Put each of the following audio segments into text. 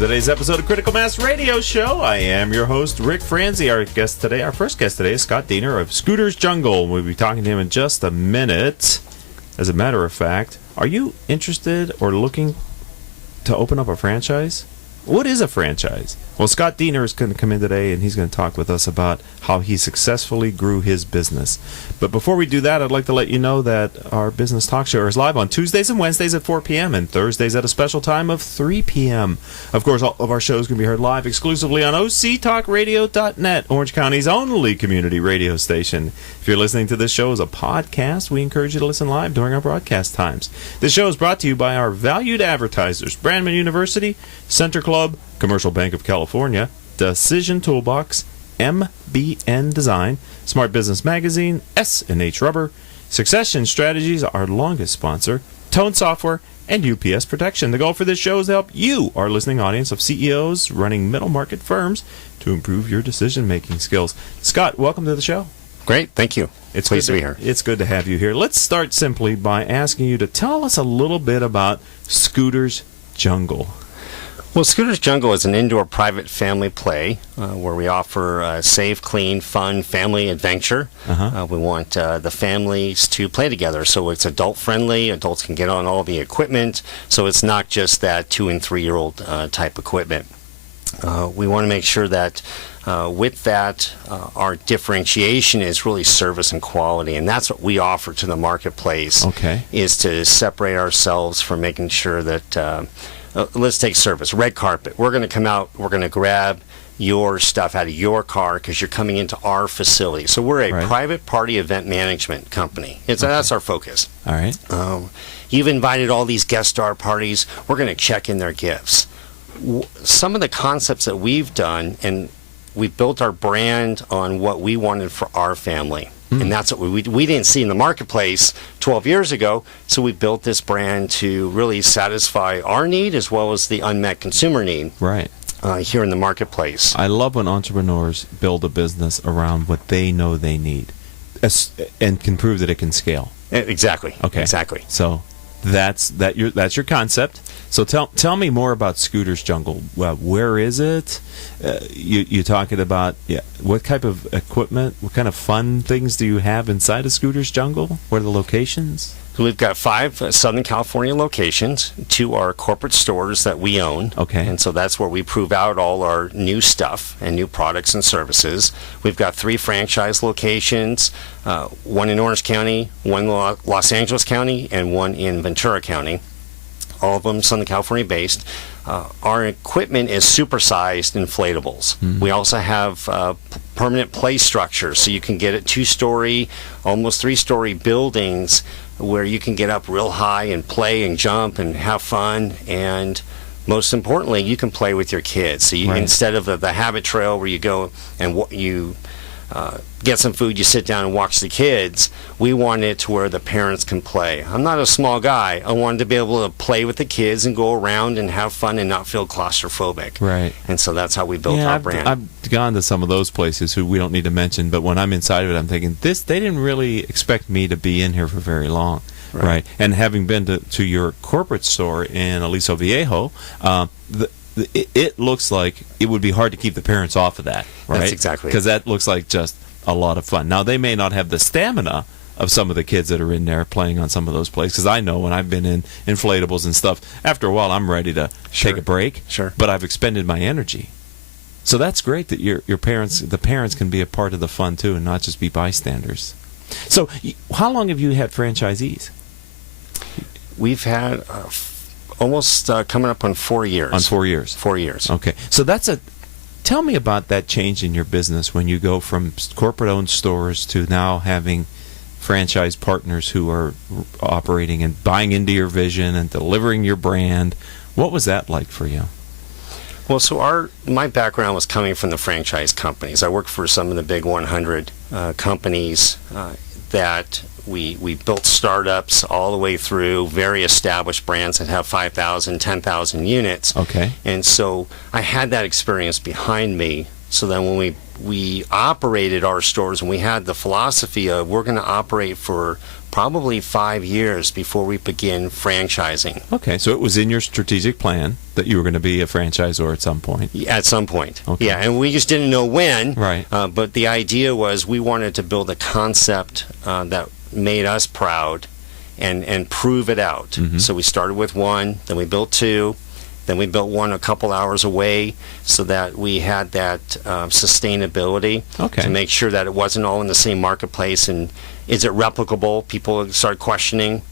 to today's episode of Critical Mass Radio Show. I am your host, Rick Franzi. Our first guest today is Scott Diener of Scooters Jungle. We'll be talking to him in just a minute. As a matter of fact, are you interested or looking to open up a franchise? What is a franchise? Well, Scott Diener is going to come in today, and he's going to talk with us about how he successfully grew his business. But before we do that, I'd like to let you know that our business talk show is live on Tuesdays and Wednesdays at 4 p.m. and Thursdays at a special time of 3 p.m. Of course, all of our shows can be heard live exclusively on octalkradio.net, Orange County's only community radio station. If you're listening to this show as a podcast, we encourage you to listen live during our broadcast times. This show is brought to you by our valued advertisers, Brandman University, Center Club, Commercial Bank of California, Decision Toolbox, MBN Design, Smart Business Magazine, S&H Rubber, Succession Strategies, our longest sponsor, Tone Software, and UPS Protection. The goal for this show is to help you, our listening audience of CEOs running middle market firms, to improve your decision-making skills. Scott, welcome to the show. Great, thank you. It's pleased to be here. It's good to have you here. Let's start simply by asking you to tell us a little bit about Scooters Jungle. Well, Scooters Jungle is an indoor private family play where we offer safe, clean, fun family adventure. We want the families to play together, so it's adult-friendly. Adults can get on all the equipment, so it's not just that 2- and 3-year-old type equipment. We want to make sure that with that, our differentiation is really service and quality, and that's what we offer to the marketplace. Okay. Is to separate ourselves from making sure that let's take service. Red carpet. We're going to come out. We're going to grab your stuff out of your car because you're coming into our facility. So we're a private party event management company. That's our focus. All right. You've invited all these guest star parties. We're going to check in their gifts. Some of the concepts that we've done, and we built our brand on what we wanted for our family. And that's what we didn't see in the marketplace 12 years ago, so we built this brand to really satisfy our need as well as the unmet consumer need here in the marketplace. I love when entrepreneurs build a business around what they know they need and can prove that it can scale. Exactly. Okay. Exactly. So that's your concept. So tell me more about Scooters Jungle. Where is it? You talking about what type of equipment, what kind of fun things do you have inside of Scooters Jungle? What are the locations? So we've got 5 Southern California locations. 2 are corporate stores that we own. Okay. And so that's where we prove out all our new stuff and new products and services. We've got 3 franchise locations, 1 in Orange County, 1 in Los Angeles County, and 1 in Ventura County. All of them Southern California based. Our equipment is supersized inflatables. We also have permanent play structures, so you can get at 2-story, almost 3-story buildings where you can get up real high and play and jump and have fun. And most importantly, you can play with your kids. So you, instead of the habit trail where you go and you get some food, you sit down and watch the kids, we want it to where the parents can play. I'm not a small guy. I wanted to be able to play with the kids and go around and have fun and not feel claustrophobic. Right. And so that's how we built our brand. I've gone to some of those places who we don't need to mention, but when I'm inside of it, I'm thinking, they didn't really expect me to be in here for very long. Right. And having been to your corporate store in Aliso Viejo, it looks like it would be hard to keep the parents off of that, right? That's exactly it. Because that looks like just a lot of fun. Now, they may not have the stamina of some of the kids that are in there playing on some of those plays, because I know when I've been in inflatables and stuff, after a while I'm ready to take a break, but I've expended my energy. So that's great that the parents can be a part of the fun too and not just be bystanders. So how long have you had franchisees? We've had almost coming up on 4 years. On 4 years? 4 years. Okay. So tell me about that change in your business when you go from corporate-owned stores to now having franchise partners who are operating and buying into your vision and delivering your brand. What was that like for you? Well, so my background was coming from the franchise companies. I worked for some of the big 100 companies that we built startups all the way through very established brands that have 5,000, 10,000 units. Okay. And so I had that experience behind me So then when we operated our stores, and we had the philosophy of we're going to operate for probably 5 years before we begin franchising. Okay, so it was in your strategic plan that you were going to be a franchisor at some point. At some point. Okay. Yeah, and we just didn't know when. Right. But the idea was we wanted to build a concept that made us proud and prove it out. Mm-hmm. So we started with one, then we built two, then we built one a couple hours away so that we had that sustainability Okay. to make sure that it wasn't all in the same marketplace. And is it replicable? People started questioning.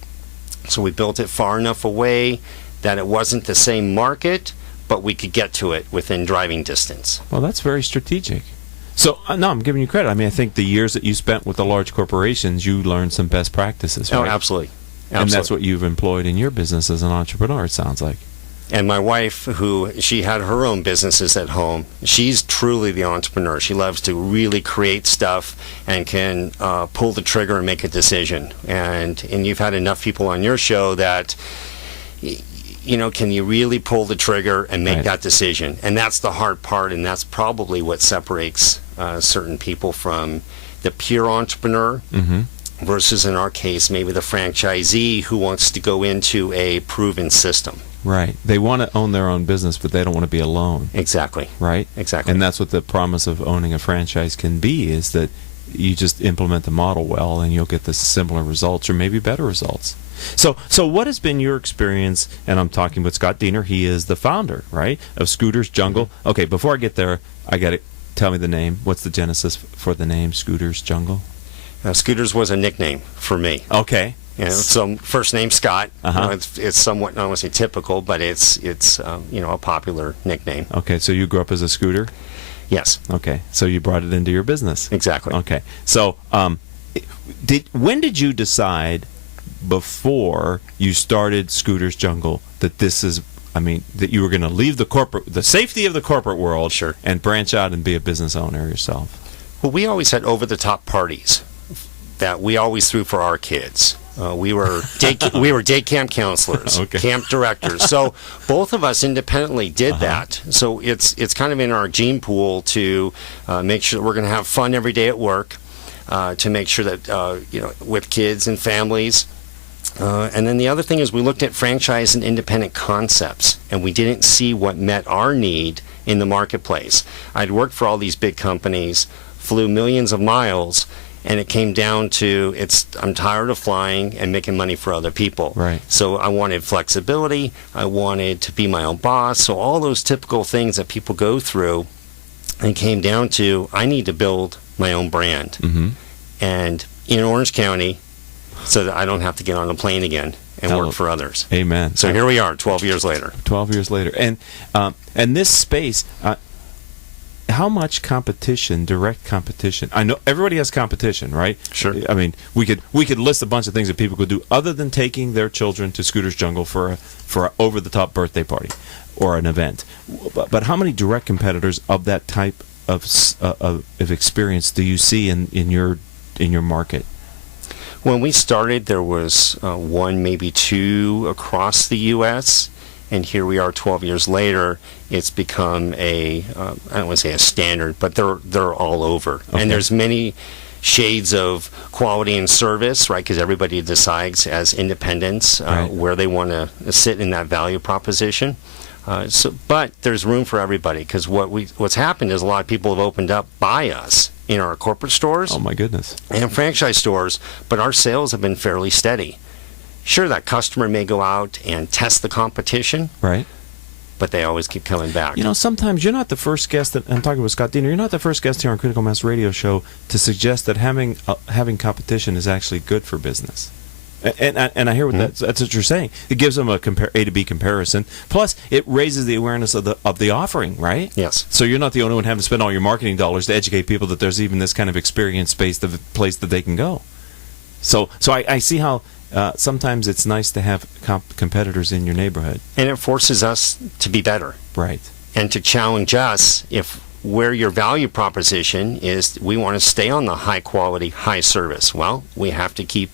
So we built it far enough away that it wasn't the same market, but we could get to it within driving distance. Well, that's very strategic. So, no, I'm giving you credit. I mean, I think the years that you spent with the large corporations, you learned some best practices, right? Oh, absolutely. And that's what you've employed in your business as an entrepreneur, it sounds like. And my wife, who she had her own businesses at home, she's truly the entrepreneur. She loves to really create stuff and can pull the trigger and make a decision. And you've had enough people on your show that, can you really pull the trigger and make Right. that decision? And that's the hard part, and that's probably what separates certain people from the pure entrepreneur Mm-hmm. versus, in our case, maybe the franchisee who wants to go into a proven system. Right. They want to own their own business, but they don't want to be alone, Exactly. right? Exactly. And that's what the promise of owning a franchise can be, is that you just implement the model well and you'll get the similar results or maybe better results. So what has been your experience? And I'm talking with Scott Diener. He is the founder, right, of Scooters Jungle. Mm-hmm. Okay, before I get there, I got to tell me the name. What's the genesis for the name Scooters Jungle? Scooters was a nickname for me. Okay. So first name Scott. Uh-huh. It's somewhat, I don't want to say typical, but it's a popular nickname. Okay, so you grew up as a scooter? Yes, Okay, so you brought it into your business. exactly. Okay, so when did you decide before you started Scooters Jungle that that you were going to leave the safety of the corporate world, Sure. and branch out and be a business owner yourself? Well, we always had over-the-top parties that we always threw for our kids. We were day camp counselors, Okay. camp directors. So both of us independently did that. So it's kind of in our gene pool to make sure that we're going to have fun every day at work, to make sure that with kids and families. And then the other thing is we looked at franchise and independent concepts, and we didn't see what met our need in the marketplace. I'd worked for all these big companies, flew millions of miles, and it came down to I'm tired of flying and making money for other people. Right. So I wanted flexibility. I wanted to be my own boss. So all those typical things that people go through, and came down to I need to build my own brand. Mm-hmm. And in Orange County, so that I don't have to get on a plane again and work for others. Amen. So here we are, 12 years later. 12 years later. And this space, how much competition, direct competition? I know everybody has competition, right? Sure. I mean, we could list a bunch of things that people could do other than taking their children to Scooters Jungle for a over-the-top birthday party or an event. But how many direct competitors of that type of experience do you see in your market? When we started, there was one, maybe two across the U.S., and here we are 12 years later. It's become I don't want to say a standard, but they're all over. Okay. And there's many shades of quality and service, right? Because everybody decides as independents Right. where they want to sit in that value proposition. But there's room for everybody, because what's happened is a lot of people have opened up by us in our corporate stores Oh my goodness. and franchise stores, but our sales have been fairly steady. Sure, that customer may go out and test the competition, Right. but they always keep coming back. Sometimes you're not the first guest that I'm talking with Scott Diener. You're not the first guest here on Critical Mass Radio Show to suggest that having competition is actually good for business. And I hear that's what you're saying. It gives them a A to B comparison. Plus, it raises the awareness of the offering, right? Yes. So you're not the only one having to spend all your marketing dollars to educate people that there's even this kind of experience-based place that they can go. So I see how sometimes it's nice to have competitors in your neighborhood. And it forces us to be better Right. and to challenge us where your value proposition is. We want to stay on the high quality, high service. Well, we have to keep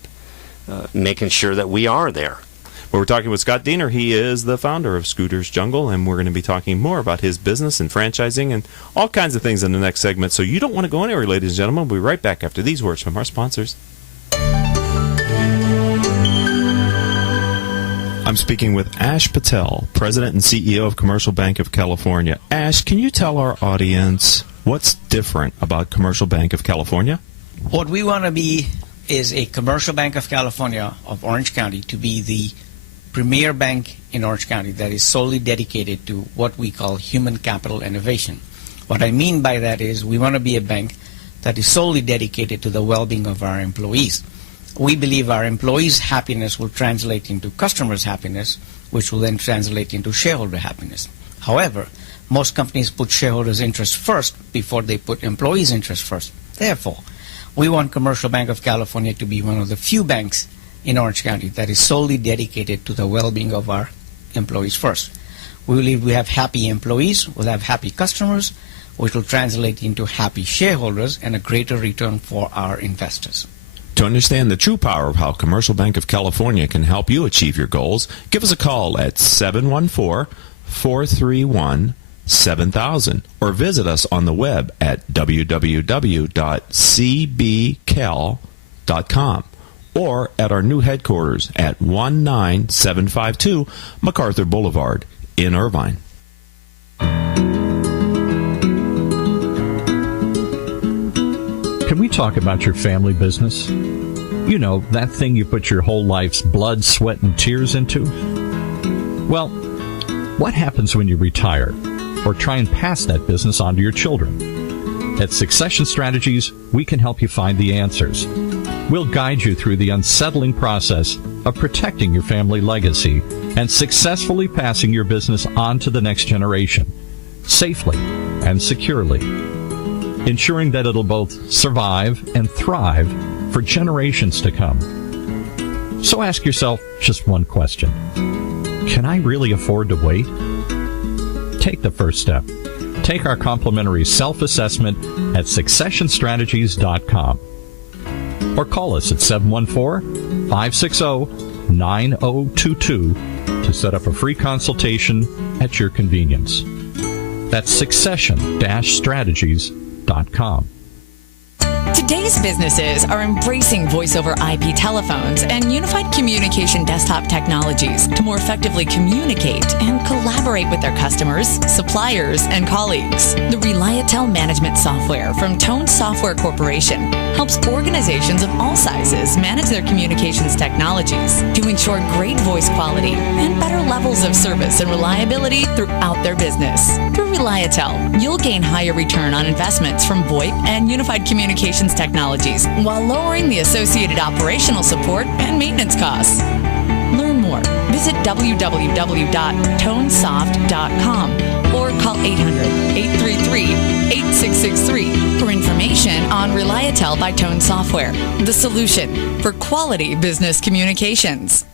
making sure that we are there. Well, we're talking with Scott Diener. He is the founder of Scooters Jungle, and we're going to be talking more about his business and franchising and all kinds of things in the next segment. So you don't want to go anywhere, ladies and gentlemen. We'll be right back after these words from our sponsors. I'm speaking with Ash Patel, President and CEO of Commercial Bank of California. Ash, can you tell our audience what's different about Commercial Bank of California? What we want to be is a Commercial Bank of California of Orange County, to be the premier bank in Orange County that is solely dedicated to what we call human capital innovation. What I mean by that is we want to be a bank that is solely dedicated to the well-being of our employees. We believe our employees' happiness will translate into customers' happiness, which will then translate into shareholder happiness. However, most companies put shareholders' interest first before they put employees' interest first. Therefore, we want Commercial Bank of California to be one of the few banks in Orange County that is solely dedicated to the well-being of our employees first. We believe we have happy employees, we'll have happy customers, which will translate into happy shareholders and a greater return for our investors. To understand the true power of how Commercial Bank of California can help you achieve your goals, give us a call at 714-431-7000 or visit us on the web at www.cbcal.com or at our new headquarters at 19752 MacArthur Boulevard in Irvine. Can we talk about your family business? You know, that thing you put your whole life's blood, sweat, and tears into? Well, what happens when you retire or try and pass that business on to your children? At Succession Strategies, we can help you find the answers. We'll guide you through the unsettling process of protecting your family legacy and successfully passing your business on to the next generation, safely and securely, ensuring that it'll both survive and thrive for generations to come. So ask yourself just one question. Can I really afford to wait? Take the first step. Take our complimentary self-assessment at successionstrategies.com or call us at 714-560-9022 to set up a free consultation at your convenience. That's succession-strategies.com. Today's businesses are embracing voice-over IP telephones and unified communication desktop technologies to more effectively communicate and collaborate with their customers, suppliers, and colleagues. The Reliatel management software from Tone Software Corporation helps organizations of all sizes manage their communications technologies to ensure great voice quality and better levels of service and reliability throughout their business. Through Reliatel, you'll gain higher return on investments from VoIP and unified communications technologies while lowering the associated operational support and maintenance costs. Learn more. Visit www.tonesoft.com or call 800-833-8663 for information on Reliatel by Tone Software, the solution for quality business communications.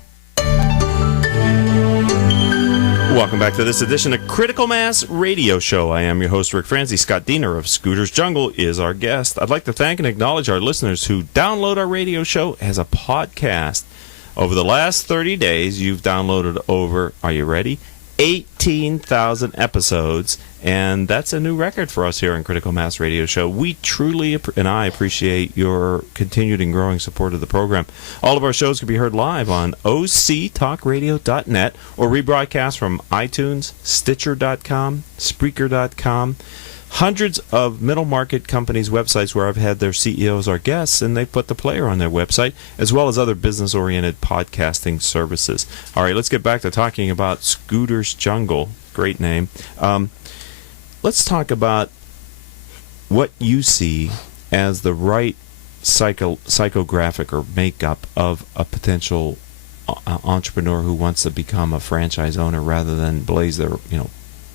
Welcome back to this edition of Critical Mass Radio Show. I am your host, Rick Franzi. Scott Diener of Scooters Jungle is our guest. I'd like to thank and acknowledge our listeners who download our radio show as a podcast. Over the last 30 days, you've downloaded over, are you ready? 18,000 episodes, and that's a new record for us here on Critical Mass Radio Show. We truly, and I appreciate your continued and growing support of the program. All of our shows can be heard live on octalkradio.net or rebroadcast from iTunes, Stitcher.com, Spreaker.com. Hundreds of middle market companies' websites where I've had their CEOs or guests, and they put the player on their website, as well as other business-oriented podcasting services. All right, let's get back to talking about Scooters Jungle. Great name. Let's talk about what you see as the right psychographic or makeup of a potential entrepreneur who wants to become a franchise owner rather than blaze their,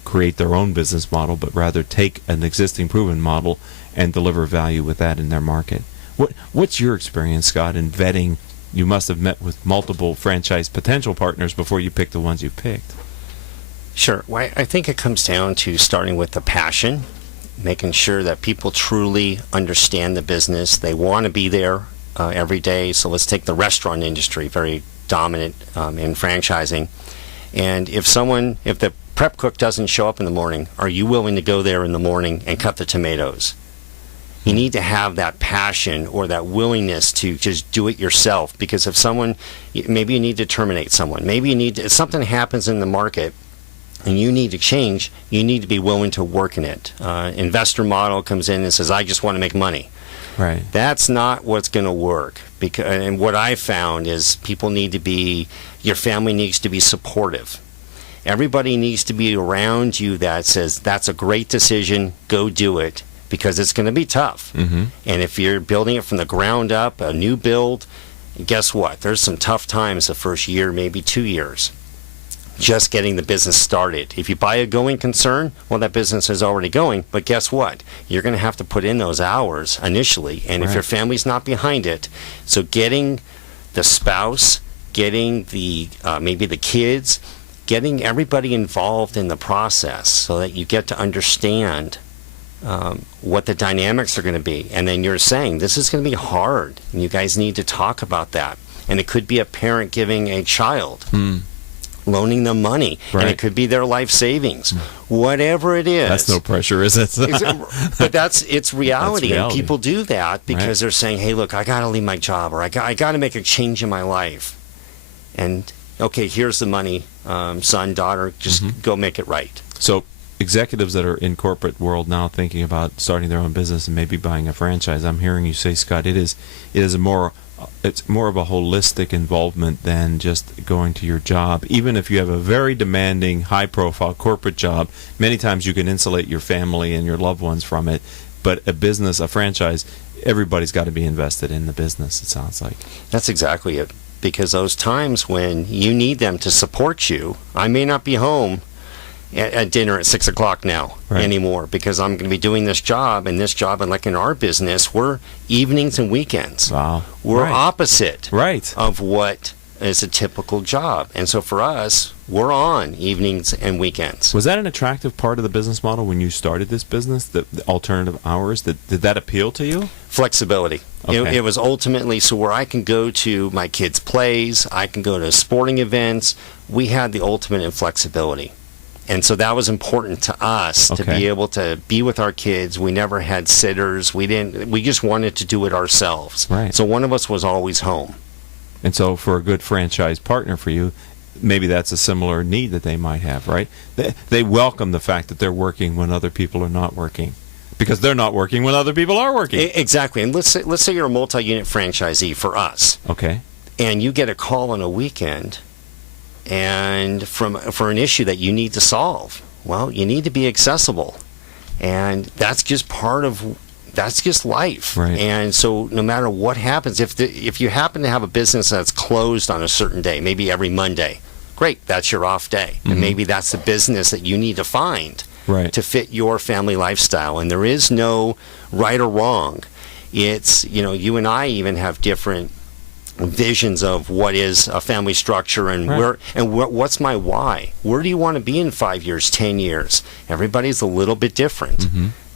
create their own business model, but rather take an existing proven model and deliver value with that in their market. What's your experience, Scott, in vetting? You must have met with multiple franchise potential partners before you picked the ones you picked. Sure. Well, I think it comes down to starting with the passion, making sure that people truly understand the business. They want to be there every day. So let's take the restaurant industry, very dominant in franchising. And if the prep cook doesn't show up in the morning, are you willing to go there in the morning and cut the tomatoes? You need to have that passion or that willingness to just do it yourself, because if maybe you need to terminate someone, maybe if something happens in the market and you need to change, you need to be willing to work in it. Investor model comes in and says, I just want to make money. Right. That's not what's going to work. And what I found is your family needs to be supportive. Everybody needs to be around you that says, that's a great decision, go do it, because it's going to be tough. Mm-hmm. And if you're building it from the ground up, a new build, guess what? There's some tough times the first year, maybe 2 years, just getting the business started. If you buy a going concern, well, that business is already going, but guess what? You're going to have to put in those hours initially, and if your family's not behind it, so getting the spouse, getting the maybe the kids, getting everybody involved in the process so that you get to understand what the dynamics are going to be. And then you're saying, this is going to be hard, and you guys need to talk about that. And it could be a parent giving a child, loaning them money, and it could be their life savings. Whatever it is. That's no pressure, is it? But it's reality, and people do that because they're saying, hey, look, I got to leave my job, or I got to make a change in my life. And, okay, here's the money, son, daughter, just go make it right. So executives that are in corporate world now thinking about starting their own business and maybe buying a franchise, I'm hearing you say, Scott, it's more of a holistic involvement than just going to your job. Even if you have a very demanding, high-profile corporate job, many times you can insulate your family and your loved ones from it. But a franchise, everybody's got to be invested in the business, it sounds like. That's exactly it. Because those times when you need them to support you, I may not be home at dinner at 6 o'clock now anymore, because I'm going to be doing this job, and like in our business, we're evenings and weekends. Wow. We're opposite of what is a typical job. And so for us, we're on evenings and weekends. Was that an attractive part of the business model when you started this business, the alternative hours? Did that appeal to you? Flexibility. Okay. It was ultimately so where I can go to my kids' plays, I can go to sporting events. We had the ultimate in flexibility. And so that was important to us to be able to be with our kids. We never had sitters. We just wanted to do it ourselves. Right. So one of us was always home. And so for a good franchise partner for you, maybe that's a similar need that they might have, right? They welcome the fact that they're working when other people are not working, because they're not working when other people are working. Exactly. And let's say you're a multi-unit franchisee for us. Okay. And you get a call on a weekend and for an issue that you need to solve. Well, you need to be accessible. And that's just that's just life. Right. And so no matter what happens, if you happen to have a business that's closed on a certain day, maybe every Monday, great, that's your off day. And maybe that's the business that you need to find to fit your family lifestyle. And there is no right or wrong. It's, you and I even have different visions of what is a family structure and what's my why. Where do you want to be in 5 years, 10 years? Everybody's a little bit different.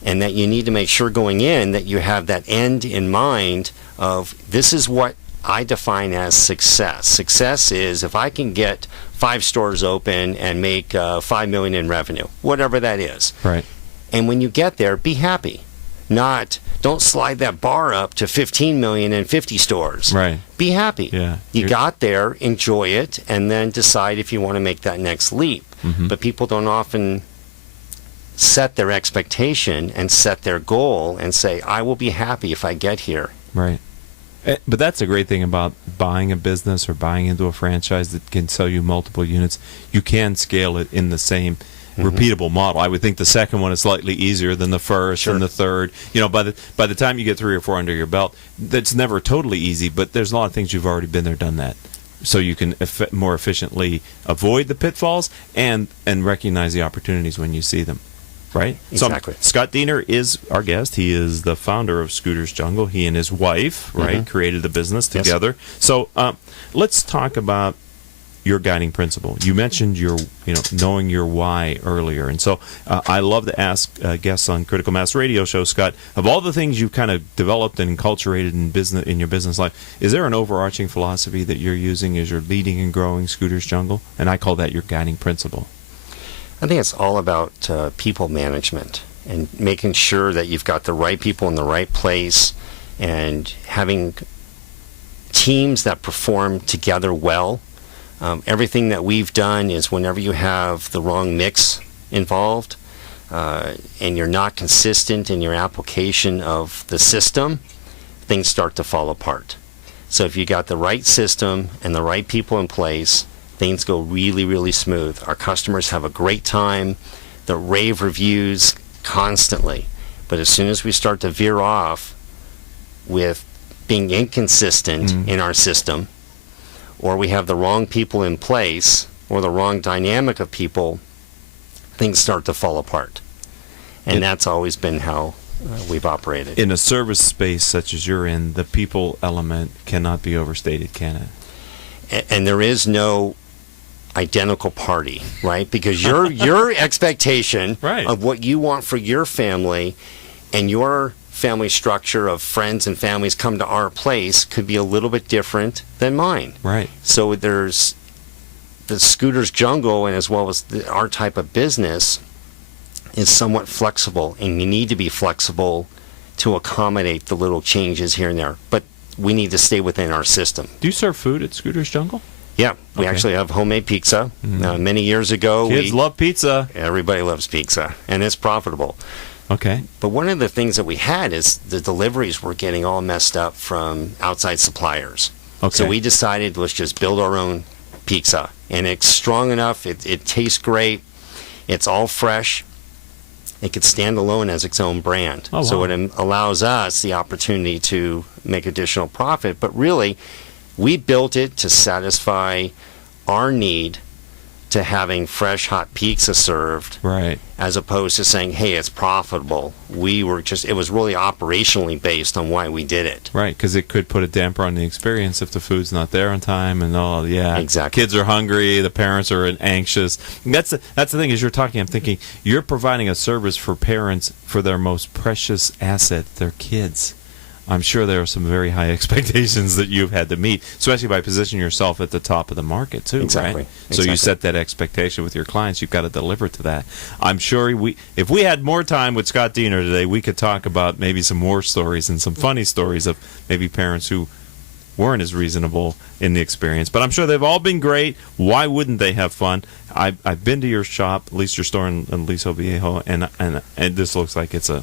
And that you need to make sure going in that you have that end in mind of, this is what I define as success. Success is if I can get 5 stores open and make $5 million in revenue, whatever that is. Right. And when you get there, be happy. Don't slide that bar up to 15 million and 50 stores. Right. Be happy. Yeah. You got there, enjoy it, and then decide if you want to make that next leap. But people don't often set their expectation and set their goal and say, I will be happy if I get here. Right. But that's a great thing about buying a business or buying into a franchise that can sell you multiple units. You can scale it in the same repeatable model. I would think the second one is slightly easier than the first and the third. By the time you get 3 or 4 under your belt, that's never totally easy, but there's a lot of things you've already been there, done that. So you can more efficiently avoid the pitfalls and recognize the opportunities when you see them. Right? Exactly. So Scott Diener is our guest. He is the founder of Scooters Jungle. He and his wife, created the business together. Yes. So let's talk about your guiding principle? You mentioned knowing your why earlier, and so I love to ask guests on Critical Mass Radio Show, Scott, of all the things you've kind of developed and enculturated in your business life, is there an overarching philosophy that you're using as you're leading and growing Scooters Jungle? And I call that your guiding principle. I think it's all about people management and making sure that you've got the right people in the right place and having teams that perform together well. Everything that we've done is whenever you have the wrong mix involved and you're not consistent in your application of the system, things start to fall apart. So if you got the right system and the right people in place, things go really, really smooth. Our customers have a great time. The rave reviews constantly. But as soon as we start to veer off with being inconsistent in our system, or we have the wrong people in place, or the wrong dynamic of people, things start to fall apart. And that's always been how we've operated. In a service space such as you're in, the people element cannot be overstated, can it? And there is no identical party, right? Because your expectation of what you want for your family and your family structure of friends and families come to our place could be a little bit different than mine. Right. So there's the Scooters Jungle, and as well as our type of business is somewhat flexible, and you need to be flexible to accommodate the little changes here and there. But we need to stay within our system. Do you serve food at Scooters Jungle? Yeah, we actually have homemade pizza. Many years ago, kids love pizza. Everybody loves pizza, and it's profitable. Okay. But one of the things that we had is the deliveries were getting all messed up from outside suppliers. Okay. So we decided, let's just build our own pizza. And it's strong enough, it tastes great, it's all fresh, it could stand alone as its own brand. Oh, wow. So it allows us the opportunity to make additional profit. But really, we built it to satisfy our need to having fresh, hot pizza served, right, as opposed to saying, hey, it's profitable. It was really operationally based on why we did it. Right, because it could put a damper on the experience if the food's not there on time, and exactly. Kids are hungry, the parents are anxious. And that's the thing, as you're talking, I'm thinking, you're providing a service for parents for their most precious asset, their kids. I'm sure there are some very high expectations that you've had to meet, especially by positioning yourself at the top of the market, too, exactly. right? So you set that expectation with your clients. You've got to deliver to that. I'm sure if we had more time with Scott Diener today, we could talk about maybe some war stories and some funny stories of maybe parents who weren't as reasonable in the experience. But I'm sure they've all been great. Why wouldn't they have fun? I've been to your shop, at least your store in Aliso Viejo, and this looks like it's a...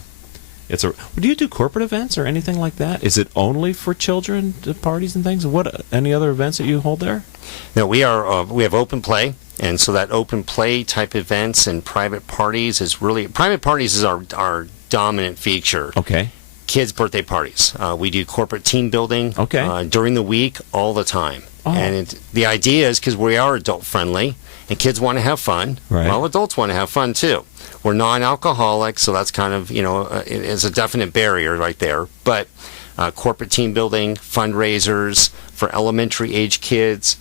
Do you do corporate events or anything like that? Is it only for children, parties and things? Any other events that you hold there? No, we have open play, and so that open play type events and private parties is our dominant feature. Okay. Kids' birthday parties. We do corporate team building. Okay. During the week, all the time. Oh. And the idea is because we are adult friendly, and kids want to have fun. Right. Well, adults want to have fun too. We're non-alcoholic, so that's kind of, it's a definite barrier right there. But corporate team building, fundraisers for elementary age kids,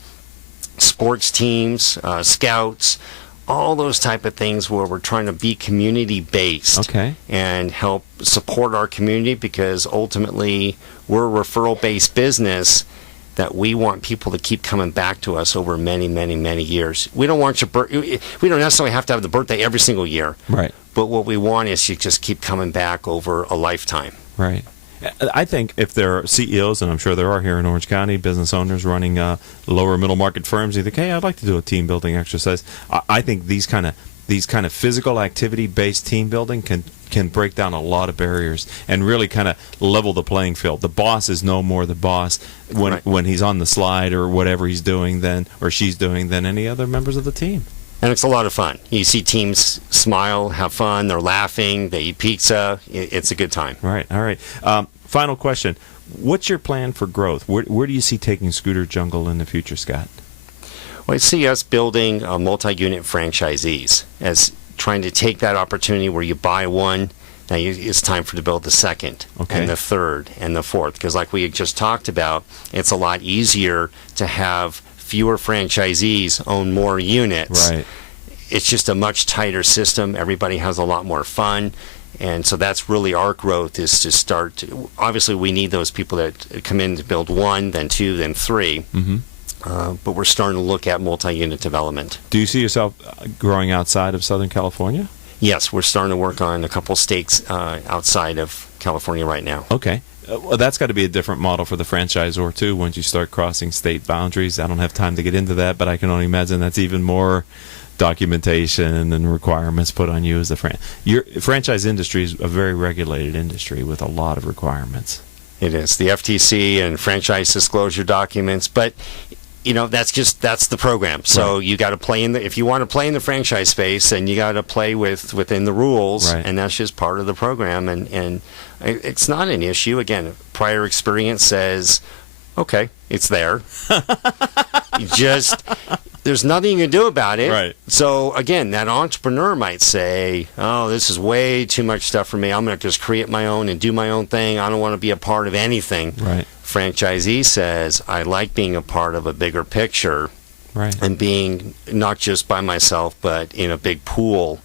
sports teams, scouts, all those type of things where we're trying to be community-based. Okay. And help support our community, because ultimately we're a referral-based business that we want people to keep coming back to us over many, many, many years. We don't want we don't necessarily have to have the birthday every single year. Right. But what we want is you just keep coming back over a lifetime. Right. I think if there are CEOs, and I'm sure there are here in Orange County, business owners running lower middle market firms, you think, hey, I'd like to do a team building exercise. I think these kind of physical activity based team building can break down a lot of barriers and really kind of level the playing field. The boss is no more the boss when he's on the slide or whatever he's doing then, or she's doing, than any other members of the team. And it's a lot of fun. You see teams smile, have fun, they're laughing, they eat pizza. It's a good time. Right. All right. Final question. What's your plan for growth? Where do you see taking Scooter Jungle in the future, Scott? Well, I see us building multi-unit franchisees, as trying to take that opportunity where you buy one, now it's time to build the second, and the third, and the fourth. Because like we just talked about, it's a lot easier to have fewer franchisees own more units. Right. It's just a much tighter system. Everybody has a lot more fun. And so that's really our growth, is to start obviously we need those people that come in to build 1, then 2, then 3. But we're starting to look at multi-unit development. Do you see yourself growing outside of Southern California? Yes, we're starting to work on a couple states outside of California right now. Okay. Well, that's got to be a different model for the franchisor, too, once you start crossing state boundaries. I don't have time to get into that, but I can only imagine that's even more documentation and requirements put on you as the your franchise industry is a very regulated industry with a lot of requirements. It is. The FTC and franchise disclosure documents, but that's the program. So you got to play if you want to play in the franchise space, and you got to play within the rules, and that's just part of the program. And it's not an issue. Again, prior experience says, okay, it's there. There's nothing you can do about it. Right. So again, that entrepreneur might say, oh, this is way too much stuff for me. I'm going to just create my own and do my own thing. I don't want to be a part of anything. Right. Franchisee says, I like being a part of a bigger picture, right, and being not just by myself, but in a big pool,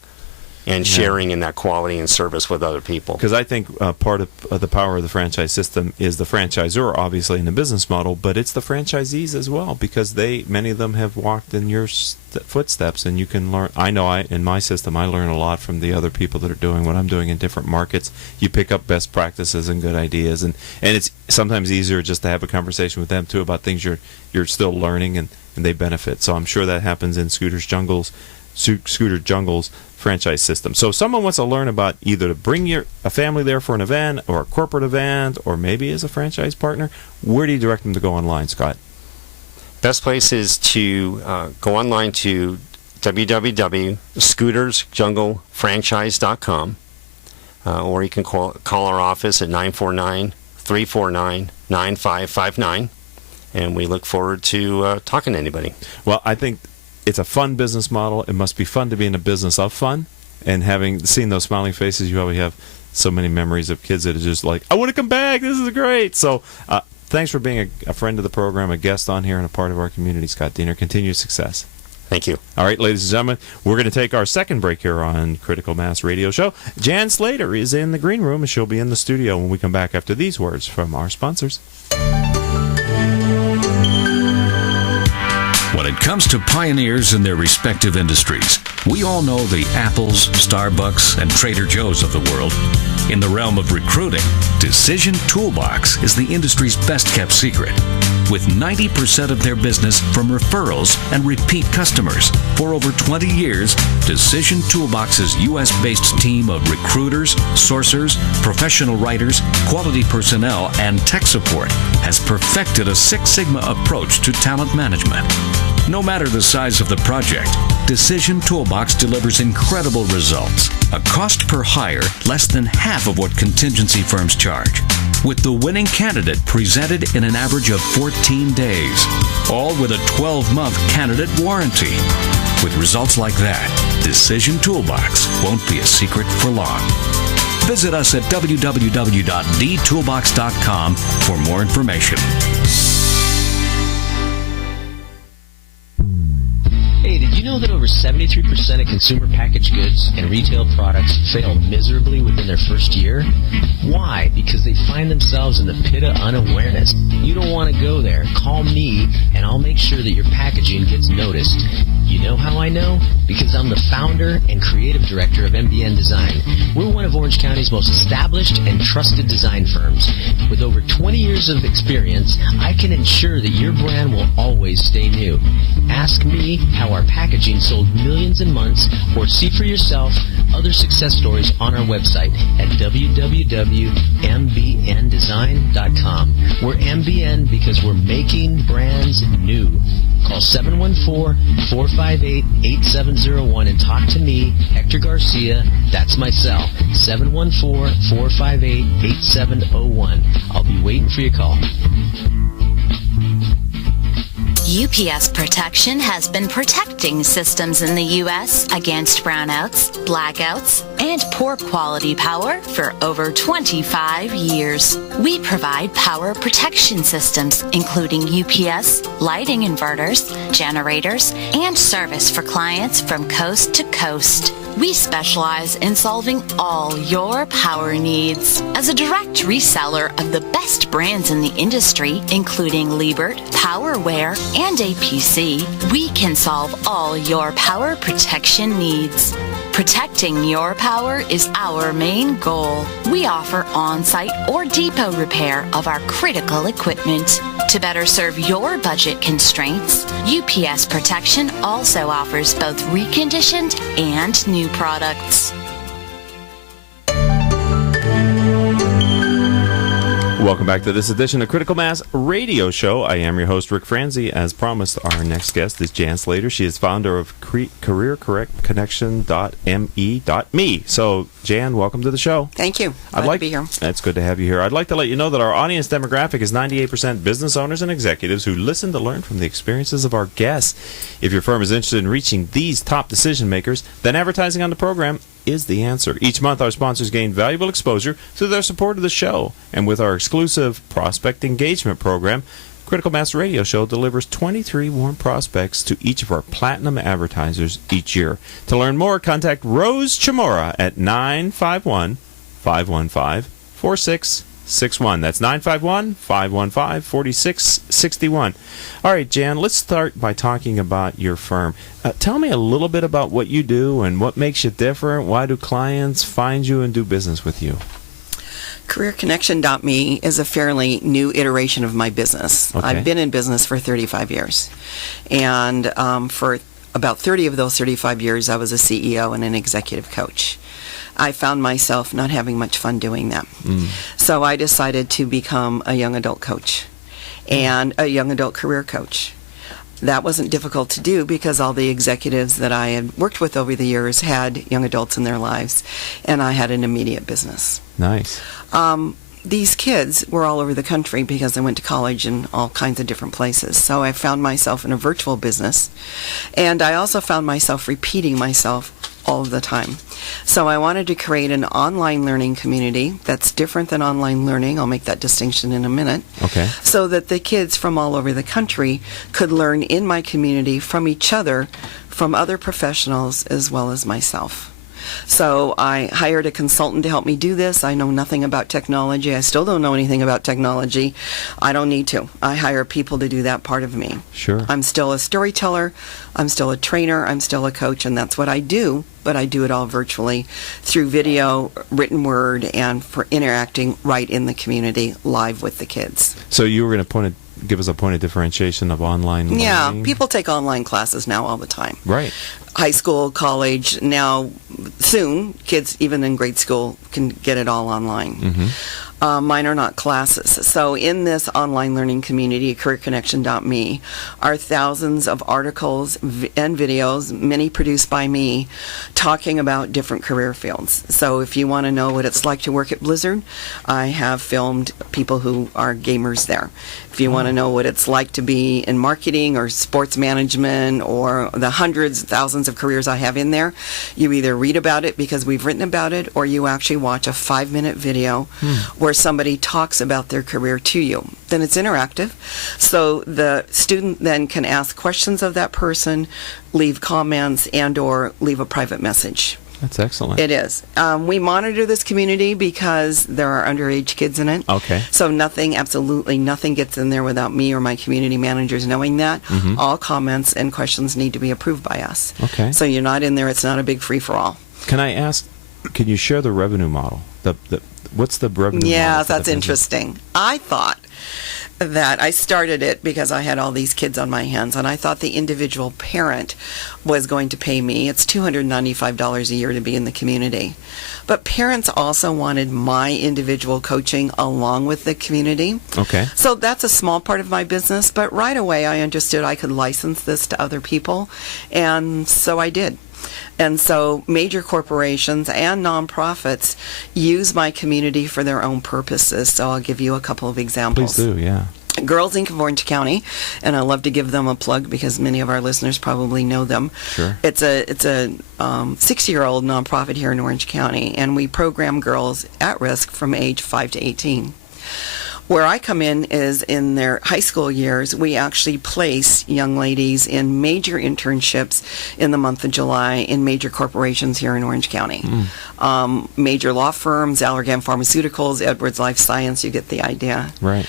and sharing in that quality and service with other people. Because I think part of the power of the franchise system is the franchisor, obviously, in the business model, but it's the franchisees as well, because many of them have walked in your footsteps, and you can learn. I know in my system, I learn a lot from the other people that are doing what I'm doing in different markets. You pick up best practices and good ideas, and it's sometimes easier just to have a conversation with them, too, about things you're still learning, and they benefit. So I'm sure that happens in Scooter Jungle's franchise system. So if someone wants to learn about either to bring a family there for an event, or a corporate event, or maybe as a franchise partner, where do you direct them to go online, Scott? Best place is to go online to www.scootersjunglefranchise.com, or you can call our office at 949-349-9559, and we look forward to talking to anybody. Well, I think it's a fun business model. It must be fun to be in a business of fun. And seen those smiling faces, you probably have so many memories of kids that are just like, I want to come back. This is great. So thanks for being a friend of the program, a guest on here, and a part of our community, Scott Diener. Continued success. Thank you. All right, ladies and gentlemen, we're going to take our second break here on Critical Mass Radio Show. Jan Slater is in the green room, and she'll be in the studio when we come back after these words from our sponsors. When it comes to pioneers in their respective industries, we all know the Apples, Starbucks, and Trader Joe's of the world. In the realm of recruiting, Decision Toolbox is the industry's best-kept secret, with 90% of their business from referrals and repeat customers. For over 20 years, Decision Toolbox's U.S.-based team of recruiters, sourcers, professional writers, quality personnel, and tech support has perfected a Six Sigma approach to talent management. No matter the size of the project, Decision Toolbox delivers incredible results. A cost per hire less than half of what contingency firms charge, with the winning candidate presented in an average of 14 days, all with a 12-month candidate warranty. With results like that, Decision Toolbox won't be a secret for long. Visit us at www.dtoolbox.com for more information. Hey, did you know that over 73% of consumer packaged goods and retail products fail miserably within their first year? Why? Because they find themselves in the pit of unawareness. You don't want to go there. Call me, and I'll make sure that your packaging gets noticed. You know how I know? Because I'm the founder and creative director of MBN Design. We're one of Orange County's most established and trusted design firms. With over 20 years of experience, I can ensure that your brand will always stay new. Ask me how our packaging sold millions in months, or see for yourself other success stories on our website at www.mbndesign.com. We're MBN because we're making brands new. Call 714-458-8701 and talk to me, Hector Garcia. That's my cell, 714-458-8701. I'll be waiting for your call. UPS Protection has been protecting systems in the U.S. against brownouts, blackouts, and poor quality power for over 25 years. We provide power protection systems, including UPS, lighting inverters, generators, and service for clients from coast to coast. We specialize in solving all your power needs. As a direct reseller of the best brands in the industry, including Liebert, PowerWare, and APC, we can solve all your power protection needs. Protecting your power is our main goal. We offer on-site or depot repair of our critical equipment. To better serve your budget constraints, UPS Protection also offers both reconditioned and new products. Welcome back to this edition of Critical Mass Radio Show. I am your host, Rick Franzi. As promised, our next guest is Jan Slater. She is founder of CareerCorrectConnection.me.me. So, Jan, welcome to the show. Thank you. Glad to be here. That's good to have you here. I'd like to let you know that our audience demographic is 98% business owners and executives who listen to learn from the experiences of our guests. If your firm is interested in reaching these top decision makers, then advertising on the program is the answer. Each month, our sponsors gain valuable exposure through their support of the show. And with our exclusive prospect engagement program, Critical Mass Radio Show delivers 23 warm prospects to each of our platinum advertisers each year. To learn more, contact Rose Chamora at 951-515-4661. That's 951-515-4661. All right, Jan, let's start by talking about your firm. Tell me a little bit about what you do and what makes you different. Why do clients find you and do business with you? CareerConnection.me is a fairly new iteration of my business. Okay. I've been in business for 35 years. And for about 30 of those 35 years, I was a CEO and an executive coach. I found myself not having much fun doing that. So I decided to become a young adult coach and a young adult career coach. That wasn't difficult to do because all the executives that I had worked with over the years had young adults in their lives, and I had an immediate business. Nice. These kids were all over the country because I went to college in all kinds of different places. So I found myself in a virtual business, and I also found myself repeating myself all the time. So I wanted to create an online learning community that's different than online learning. I'll make that distinction in a minute. Okay. So that the kids from all over the country could learn in my community from each other, from other professionals, as well as myself. So I hired a consultant to help me do this. I know nothing about technology. I still don't know anything about technology. I don't need to. I hire people to do that part of me. Sure. I'm still a storyteller. I'm still a trainer. I'm still a coach, and that's what I do, but I do it all virtually through video, written word, and for interacting right in the community live with the kids. So you were going to give us a point of differentiation of online learning? Yeah, people take online classes now all the time. Right. High school, college, now soon, kids even in grade school can get it all online. Mm-hmm. Mine are not classes. So in this online learning community, CareerConnection.me, are thousands of articles and videos, many produced by me, talking about different career fields. So if you want to know what it's like to work at Blizzard, I have filmed people who are gamers there. If you want to know what it's like to be in marketing or sports management or the hundreds, thousands of careers I have in there, you either read about it because we've written about it, or you actually watch a 5-minute video where somebody talks about their career to you. Then it's interactive. So the student then can ask questions of that person, leave comments, and or leave a private message. That's excellent. It is. We monitor this community because there are underage kids in it. Okay. So absolutely nothing gets in there without me or my community managers knowing that. Mm-hmm. All comments and questions need to be approved by us. Okay. So you're not in there. It's not a big free-for-all. Can I ask, can you share the revenue model? What's the revenue model? Yeah, for that's the business? interesting. I thought that I started it because I had all these kids on my hands, and I thought the individual parent was going to pay me. It's $295 a year to be in the community. But parents also wanted my individual coaching along with the community. Okay. So that's a small part of my business, but right away I understood I could license this to other people, and so I did. And so major corporations and nonprofits use my community for their own purposes. So I'll give you a couple of examples. Please do, yeah. Girls Inc. of Orange County, and I love to give them a plug because many of our listeners probably know them. Sure. It's a 60-year-old nonprofit here in Orange County, and we program girls at risk from age 5 to 18. Where I come in is in their high school years, we actually place young ladies in major internships in the month of July in major corporations here in Orange County. Major law firms, Allergan Pharmaceuticals, Edwards Life Science, you get the idea. Right.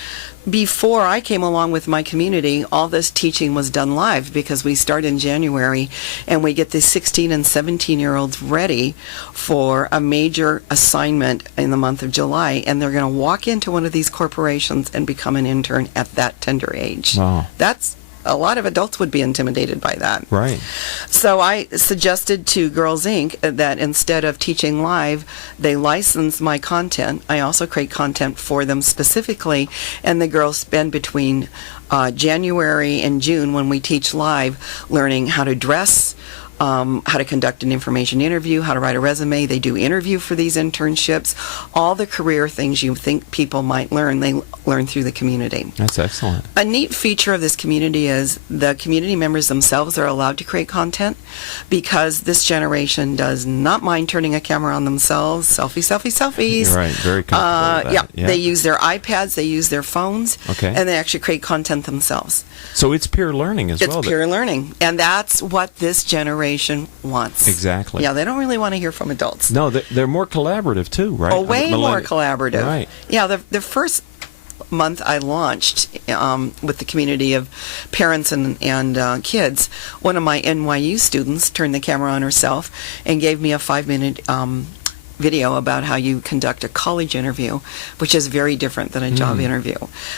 Before I came along with my community, all this teaching was done live because we start in January and we get the 16 and 17-year-olds ready for a major assignment in the month of July, and they're going to walk into one of these corporations and become an intern at that tender age. Wow. That's a lot of adults would be intimidated by that. Right. So I suggested to Girls Inc. that instead of teaching live, they license my content. I also create content for them specifically, and the girls spend between January and June when we teach live learning how to dress, how to conduct an information interview, how to write a resume. They do interview for these internships. All the career things you think people might learn, they learn through the community. That's excellent. A neat feature of this community is the community members themselves are allowed to create content because this generation does not mind turning a camera on themselves. Selfies. You're right. Very comfortable with that. Yeah. They use their iPads, they use their phones, Okay. and they actually create content themselves. So it's peer learning as well. It's peer learning, and that's what this generation wants. Exactly. Yeah, they don't really want to hear from adults. No, they're more collaborative too, right? Oh, way more collaborative. Right. Yeah, the first month I launched with the community of parents and kids, one of my NYU students turned the camera on herself and gave me a 5-minute video about how you conduct a college interview, which is very different than a job interview.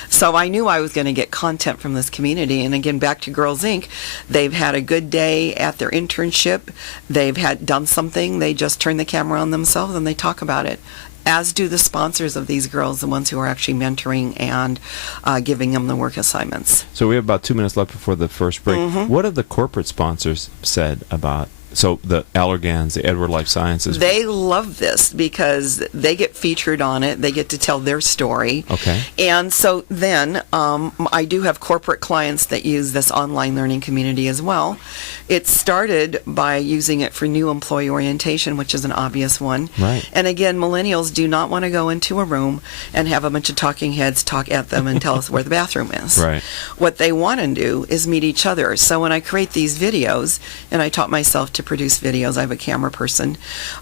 So I knew I was going to get content from this community. And again, back to Girls Inc., they've had a good day at their internship. They've done something. They just turn the camera on themselves and they talk about it, as do the sponsors of these girls, the ones who are actually mentoring and giving them the work assignments. So we have about 2 minutes left before the first break. What have the corporate sponsors said about, so the Allergans, the Edward Life Sciences? They love this because they get featured on it. They get to tell their story. Okay. And so then I do have corporate clients that use this online learning community as well. It started by using it for new employee orientation, which is an obvious one. Right. And again, millennials do not want to go into a room and have a bunch of talking heads talk at them and tell us where the bathroom is. Right. What they want to do is meet each other. So when I create these videos, and I taught myself to produce videos, I have a camera person,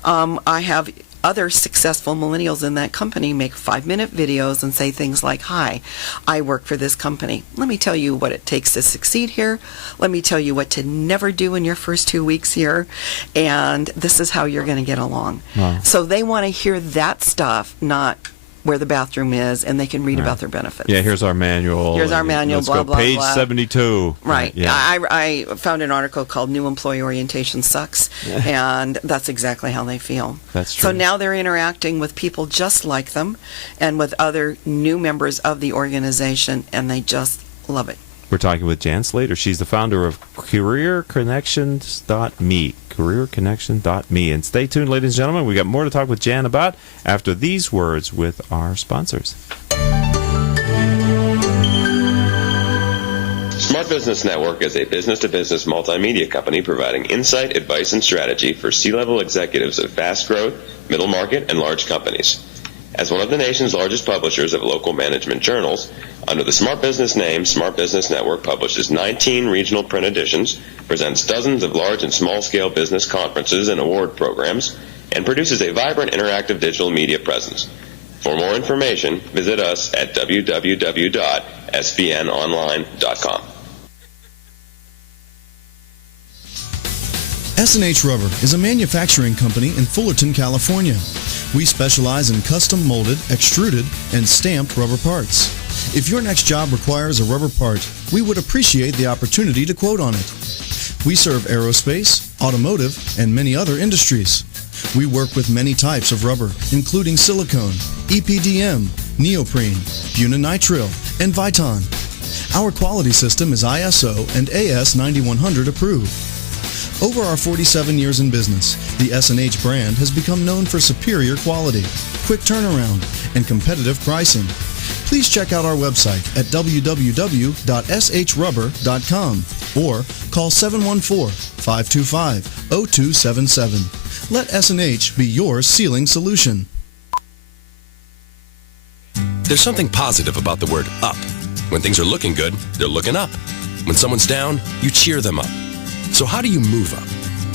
I have other successful millennials in that company make 5-minute videos and say things like, "Hi, I work for this company. Let me tell you what it takes to succeed here. Let me tell you what to never do in your first 2 weeks here. And this is how you're going to get along." Wow. So they want to hear that stuff, not where the bathroom is, and they can read about their benefits. Yeah, here's our manual. Here's our manual, Let's blah, go blah, page blah. 72. Right. Yeah. I found an article called New Employee Orientation Sucks, and that's exactly how they feel. That's true. So now they're interacting with people just like them and with other new members of the organization, and they just love it. We're talking with Jan Slater. She's the founder of CareerConnections.me. CareerConnection.me. And stay tuned, ladies and gentlemen. We got more to talk with Jan about after these words with our sponsors. Smart Business Network is a business-to-business multimedia company providing insight, advice, and strategy for C-level executives of fast-growth, middle-market, and large companies. As one of the nation's largest publishers of local management journals, under the Smart Business name, Smart Business Network publishes 19 regional print editions, presents dozens of large and small-scale business conferences and award programs, and produces a vibrant interactive digital media presence. For more information, visit us at www.sbnonline.com. S&H Rubber is a manufacturing company in Fullerton, California. We specialize in custom molded, extruded, and stamped rubber parts. If your next job requires a rubber part, we would appreciate the opportunity to quote on it. We serve aerospace, automotive, and many other industries. We work with many types of rubber, including silicone, EPDM, neoprene, uninitril, and Viton. Our quality system is ISO and AS 9100 approved. Over our 47 years in business, the S&H brand has become known for superior quality, quick turnaround, and competitive pricing. please check out our website at www.shrubber.com or call 714-525-0277. Let S&H be your ceiling solution. There's something positive about the word up. When things are looking good, they're looking up. When someone's down, you cheer them up. So how do you move up?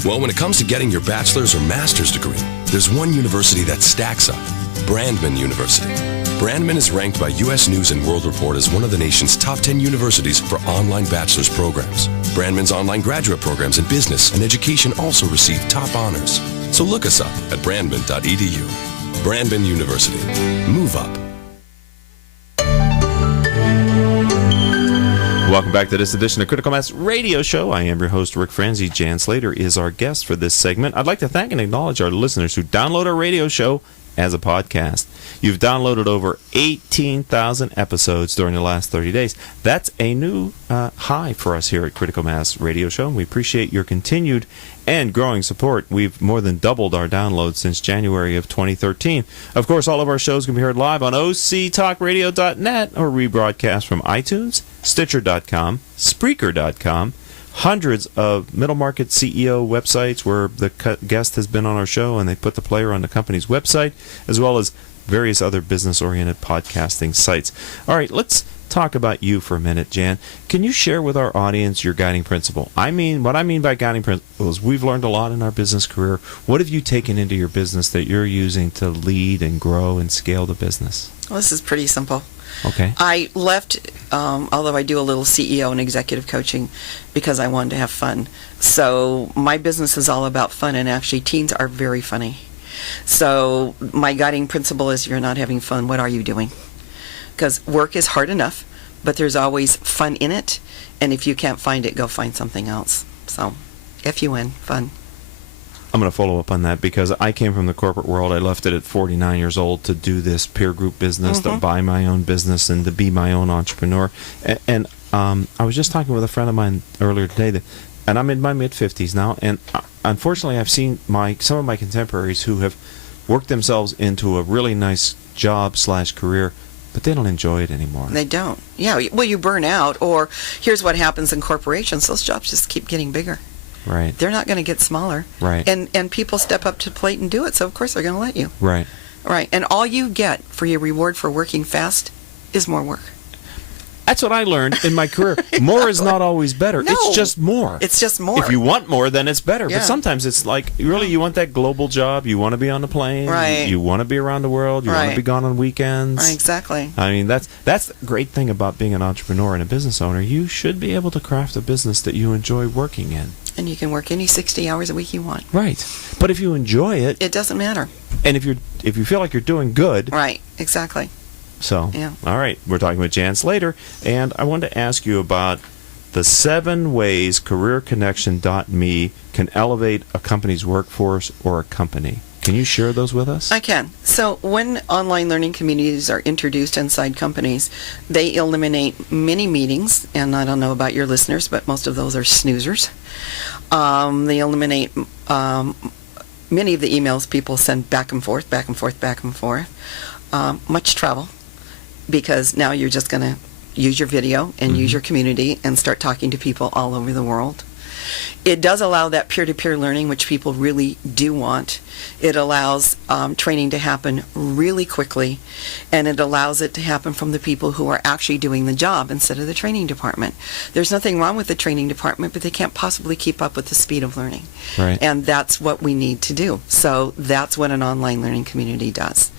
Well, when it comes to getting your bachelor's or master's degree, there's one university that stacks up. Brandman University. Brandman is ranked by U.S. News & World Report as one of the nation's top 10 universities for online bachelor's programs. Brandman's online graduate programs in business and education also receive top honors. So look us up at brandman.edu. Brandman University. Move up. Welcome back to this edition of Critical Mass Radio Show. I am your host, Rick Franzi. Jan Slater is our guest for this segment. I'd like to thank and acknowledge our listeners who download our radio show as a podcast. You've downloaded over 18,000 episodes during the last 30 days. That's a new high for us here at Critical Mass Radio Show. We appreciate your continued and growing support. We've more than doubled our downloads since January of 2013. Of course, all of our shows can be heard live on octalkradio.net or rebroadcast from iTunes, Stitcher.com, Spreaker.com, hundreds of middle market CEO websites where the guest has been on our show and they put the player on the company's website, as well as various other business-oriented podcasting sites. All right, let's talk about you for a minute, Jan. Can you share with our audience your guiding principle? What I mean by guiding principles, we've learned a lot in our business career. What have you taken into your business that you're using to lead and grow and scale the business? Well, this is pretty simple. Okay. I left, although I do a little CEO and executive coaching, because I wanted to have fun. So my business is all about fun, and actually teens are very funny. So my guiding principle is, if you're not having fun, what are you doing? Because work is hard enough, but there's always fun in it, and if you can't find it, go find something else. So F-U-N, fun. I'm going to follow up on that because I came from the corporate world. I left it at 49 years old to do this peer group business, to buy my own business, and to be my own entrepreneur. And I was just talking with a friend of mine earlier today, and I'm in my mid-50s now, and unfortunately I've seen some of my contemporaries who have worked themselves into a really nice job/career, but they don't enjoy it anymore. They don't. Yeah, well, you burn out, or here's what happens in corporations. Those jobs just keep getting bigger. Right. They're not going to get smaller. Right. And people step up to the plate and do it, so of course they're going to let you. Right. Right. And all you get for your reward for working fast is more work. That's what I learned in my career. More is not always better. No. It's just more. It's just more. If you want more, then it's better. Yeah. But sometimes it's like, really, you want that global job. You want to be on the plane. Right. You want to be around the world. You want to be gone on weekends. Right, exactly. I mean, that's the great thing about being an entrepreneur and a business owner. You should be able to craft a business that you enjoy working in. And you can work any 60 hours a week you want. Right. But if you enjoy it, it doesn't matter. And if you feel like you're doing good. Right, exactly. So, yeah. All right. We're talking with Jan Slater, and I wanted to ask you about the 7 ways CareerConnection.me can elevate a company's workforce or a company. Can you share those with us? I can. So when online learning communities are introduced inside companies, they eliminate many meetings, and I don't know about your listeners, but most of those are snoozers. They eliminate many of the emails people send back and forth, much travel, because now you're just going to use your video and use your community and start talking to people all over the world. It does allow that peer-to-peer learning, which people really do want. It allows training to happen really quickly, and it allows it to happen from the people who are actually doing the job instead of the training department. There's nothing wrong with the training department, but they can't possibly keep up with the speed of learning. Right. And that's what we need to do. So that's what an online learning community does.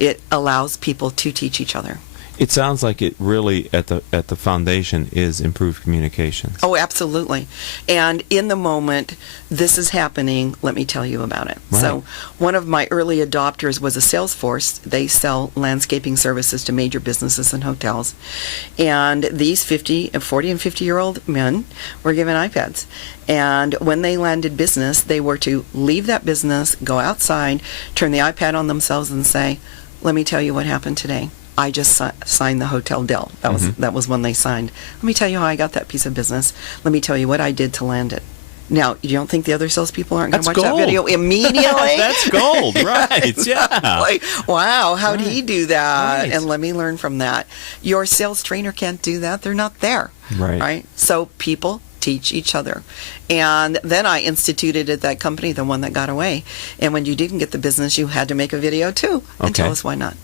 It allows people to teach each other. It sounds like it really, at the foundation, is improved communications. Oh, absolutely. And in the moment this is happening, let me tell you about it. Right. So one of my early adopters was a Salesforce. They sell landscaping services to major businesses and hotels. And these 40 and 50-year-old men were given iPads. And when they landed business, they were to leave that business, go outside, turn the iPad on themselves and say, let me tell you what happened today. I just signed the hotel deal. That was when they signed. Let me tell you how I got that piece of business. Let me tell you what I did to land it. Now, you don't think the other salespeople aren't going to watch That's that video immediately? That's gold, right? Yeah. Like, wow, how'd he do that? Right. And let me learn from that. Your sales trainer can't do that. They're not there. Right. So people teach each other. And then I instituted at that company the one that got away. And when you didn't get the business, you had to make a video too. And tell us why not.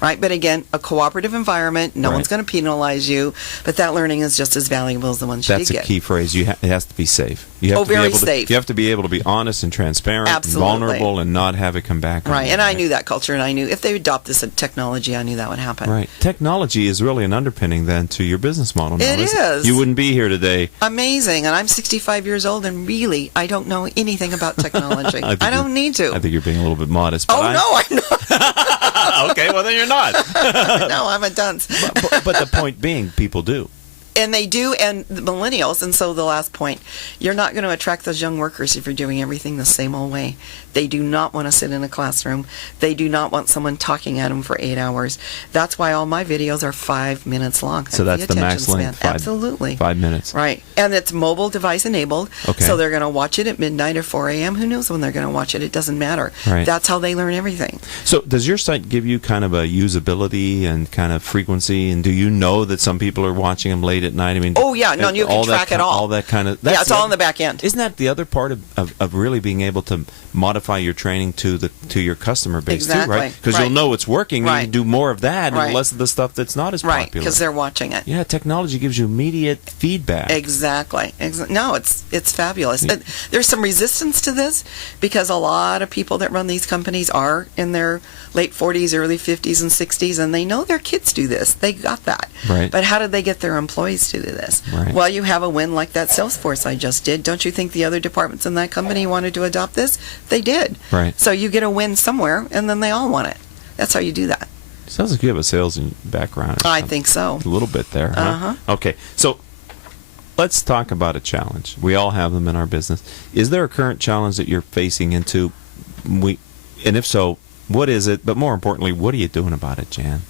Right? But again, a cooperative environment. No one's going to penalize you. But that learning is just as valuable as the ones you did get. That's a key phrase. It has to be safe. You have to very be able safe. You have to be able to be honest and transparent and vulnerable and not have it come back on Right. you, And I knew that culture. And I knew if they adopt this technology, I knew that would happen. Right. Technology is really an underpinning then to your business model now, It isn't is. You wouldn't be here today. Amazing. And I'm 65 years old, and really, I don't know anything about technology. I don't need to. I think you're being a little bit modest. No, I'm not. Okay, well then you're not. No, I'm a dunce. But the point being, people do. And they do, and the millennials. And so the last point, you're not going to attract those young workers if you're doing everything the same old way. They do not want to sit in a classroom. They do not want someone talking at them for 8 hours. That's why all my videos are 5 minutes long. So that's the max length. Absolutely. 5 minutes. Right. And it's mobile device enabled. Okay. So they're going to watch it at midnight or 4 a.m. Who knows when they're going to watch it? It doesn't matter. Right. That's how they learn everything. So does your site give you kind of a usability and kind of frequency? And do you know that some people are watching them late at night? I mean, oh, yeah. No, you can track it all. All that kind of... Yeah, it's all in the back end. Isn't that the other part of really being able to modify your training to your customer base too, right? Because you'll know it's working, and you can do more of that and less of the stuff that's not as popular. Right, because they're watching it. Yeah, technology gives you immediate feedback. Exactly. No, it's fabulous. There's some resistance to this because a lot of people that run these companies are in their late 40s, early 50s, and 60s, and they know their kids do this. They got that. Right. But how did they get their employees to do this? Right. Well, you have a win like that Salesforce I just did. Don't you think the other departments in that company wanted to adopt this? They did. Right. So you get a win somewhere, and then they all want it. That's how you do that. Sounds like you have a sales background. I think so. A little bit there. Huh? Uh-huh. Okay, so let's talk about a challenge. We all have them in our business. Is there a current challenge that you're facing into? And if so, what is it? But more importantly, what are you doing about it, Jan?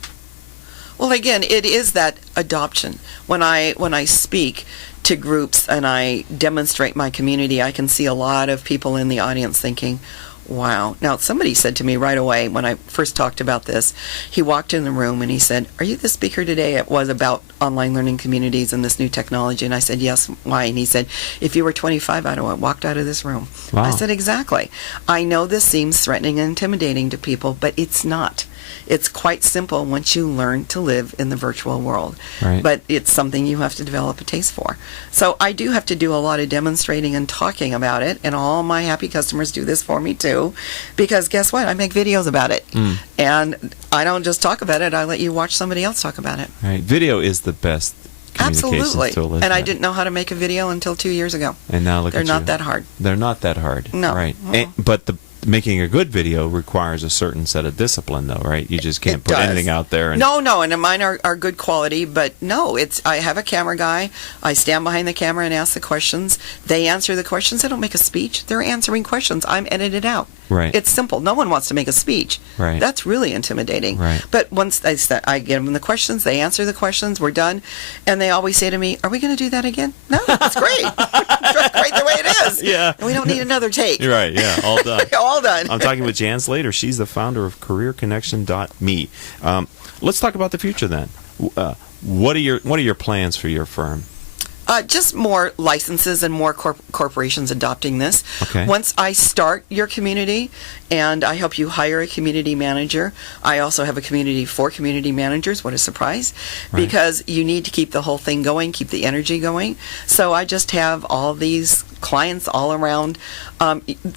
Well, again, it is that adoption. When I speak to groups and I demonstrate my community, I can see a lot of people in the audience thinking, wow. Now, somebody said to me right away when I first talked about this, he walked in the room and he said, are you the speaker today? It was about online learning communities and this new technology. And I said, yes, why? And he said, if you were 25, I'd have walked out of this room. Wow. I said, exactly. I know this seems threatening and intimidating to people, but it's not. It's quite simple once you learn to live in the virtual world. Right. But it's something you have to develop a taste for. So I do have to do a lot of demonstrating and talking about it, and all my happy customers do this for me too, because guess what? I make videos about it. And I don't just talk about it, I let you watch somebody else talk about it. Right. Video is the best communication Absolutely. tool. And I didn't know how to make a video until 2 years ago. And now look They're at not you. that hard. They're not that hard. No. Right. But making a good video requires a certain set of discipline, though, right? You just can't put anything out there. No, and mine are good quality, but no, I have a camera guy. I stand behind the camera and ask the questions. They answer the questions. They don't make a speech. They're answering questions. I'm edited out. Right. It's simple. No one wants to make a speech. Right. That's really intimidating. Right. But once I give them the questions, they answer the questions, we're done, and they always say to me, are we going to do that again? No, it's great. It's great the way it is. Yeah. And we don't need another take. You're right, yeah, all done. All done. I'm talking with Jan Slater. She's the founder of CareerConnection.me. Let's talk about the future then. What are your plans for your firm? Just more licenses and more corporations adopting this. Okay. Once I start your community and I help you hire a community manager, I also have a community for community managers. What a surprise. Right. Because you need to keep the whole thing going, keep the energy going. So I just have all these clients all around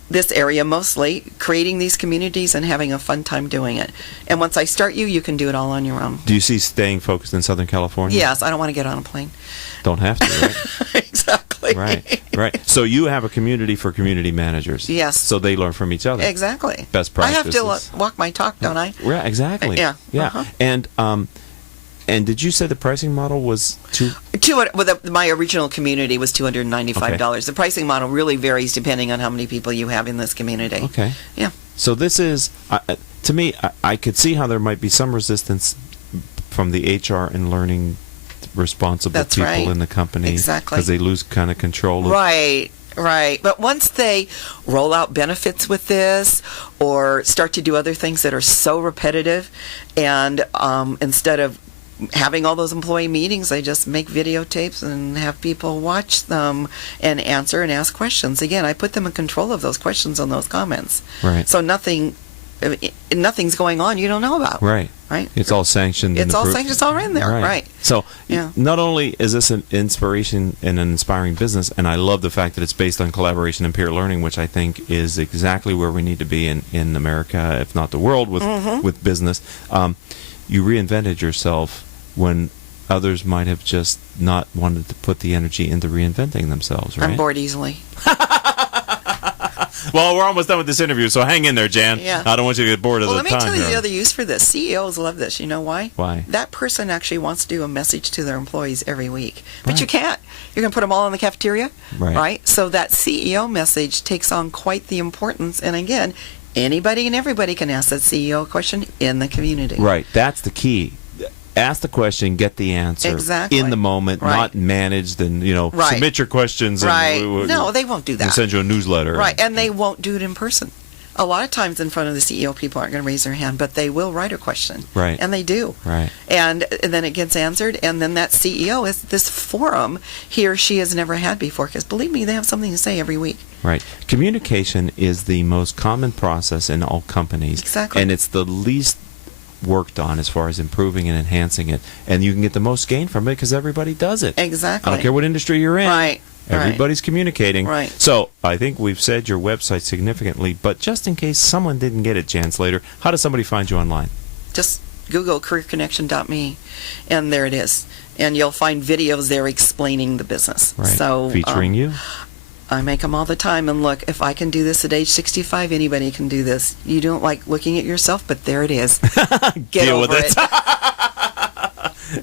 this area mostly, creating these communities and having a fun time doing it. And once I start you can do it all on your own. Do you see staying focused in Southern California? Yes, I don't want to get on a plane. Don't have to, right? Exactly. Right. So you have a community for community managers. Yes. So they learn from each other. Exactly. Best practices. I have to walk my talk, don't I? Yeah, exactly. Yeah. Yeah. Uh-huh. And did you say the pricing model was my original community was $295. Okay. The pricing model really varies depending on how many people you have in this community. Okay. Yeah. So this is, to me, I could see how there might be some resistance from the HR and learning responsible That's people right. in the company. Exactly. Because they lose kind of control of... Right. Right. But once they roll out benefits with this or start to do other things that are so repetitive, and instead of having all those employee meetings, they just make videotapes and have people watch them and answer and ask questions. Again, I put them in control of those questions and those comments. Right. So nothing's going on you don't know about. Right. Right. It's all sanctioned. It's all sanctioned. It's all in there. Right. So Yeah. not only is this an inspiration and an inspiring business, and I love the fact that it's based on collaboration and peer learning, which I think is exactly where we need to be in America, if not the world, with business. You reinvented yourself when others might have just not wanted to put the energy into reinventing themselves, right? I'm bored easily. Well, we're almost done with this interview, so hang in there, Jan. Yeah. I don't want you to get bored of Well, the let me time tell you here. the other use for this. CEOs love this. You know why? Why? That person actually wants to do a message to their employees every week. But Right. you can't. You're going to put them all in the cafeteria? Right. So that CEO message takes on quite the importance. And again, anybody and everybody can ask that CEO question in the community. Right. That's the key. Ask the question, get the answer Exactly. in the moment, Right. not managed, and Right. submit your questions. Right. And No, they won't do we'll that. send you a newsletter. Right. And they won't do it in person. A lot of times in front of the CEO, people aren't going to raise their hand, but they will write a question. Right. And they do. Right. And then it gets answered, and then that CEO is this forum he or she has never had before, because believe me, they have something to say every week. Right. Communication is the most common process in all companies. Exactly. And it's the least worked on as far as improving and enhancing it. And you can get the most gain from it because everybody does it. Exactly. I don't care what industry you're in. Right. Everybody's communicating. Right. So I think we've said your website significantly, but just in case someone didn't get it, Jan Slater, how does somebody find you online? Just Google careerconnection.me, and there it is. And you'll find videos there explaining the business. Right. So featuring you? I make them all the time, and look, if I can do this at age 65, anybody can do this. You don't like looking at yourself, but there it is. Get Deal over with it. it.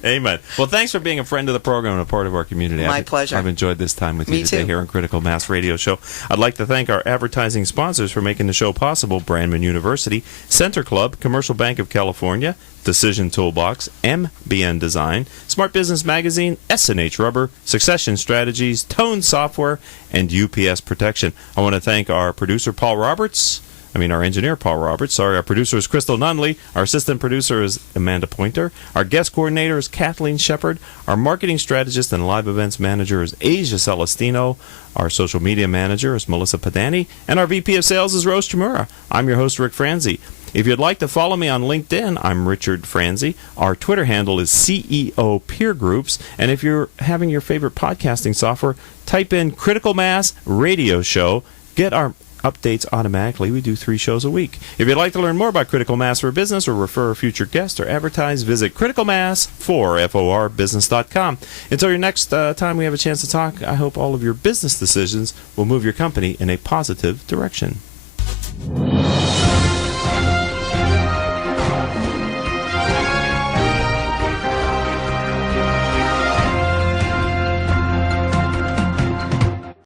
Amen. Well, thanks for being a friend of the program and a part of our community. My pleasure. I've enjoyed this time with you Me today too. here on Critical Mass Radio Show. I'd like to thank our advertising sponsors for making the show possible: Brandman University, Center Club, Commercial Bank of California, Decision Toolbox, MBN Design, Smart Business Magazine, S&H Rubber, Succession Strategies, Tone Software, and UPS Protection. I want to thank our producer, our engineer, Paul Roberts. Our producer is Crystal Nunley. Our assistant producer is Amanda Pointer. Our guest coordinator is Kathleen Shepard. Our marketing strategist and live events manager is Asia Celestino. Our social media manager is Melissa Padani. And our VP of sales is Rose Chimura. I'm your host, Rick Franzi. If you'd like to follow me on LinkedIn, I'm Richard Franzi. Our Twitter handle is CEO Peer Groups. And if you're having your favorite podcasting software, type in Critical Mass Radio Show. Get our updates automatically. We do 3 shows a week. If you'd like to learn more about Critical Mass for Business or refer a future guest or advertise, visit criticalmass4business.com. Until your next time we have a chance to talk, I hope all of your business decisions will move your company in a positive direction.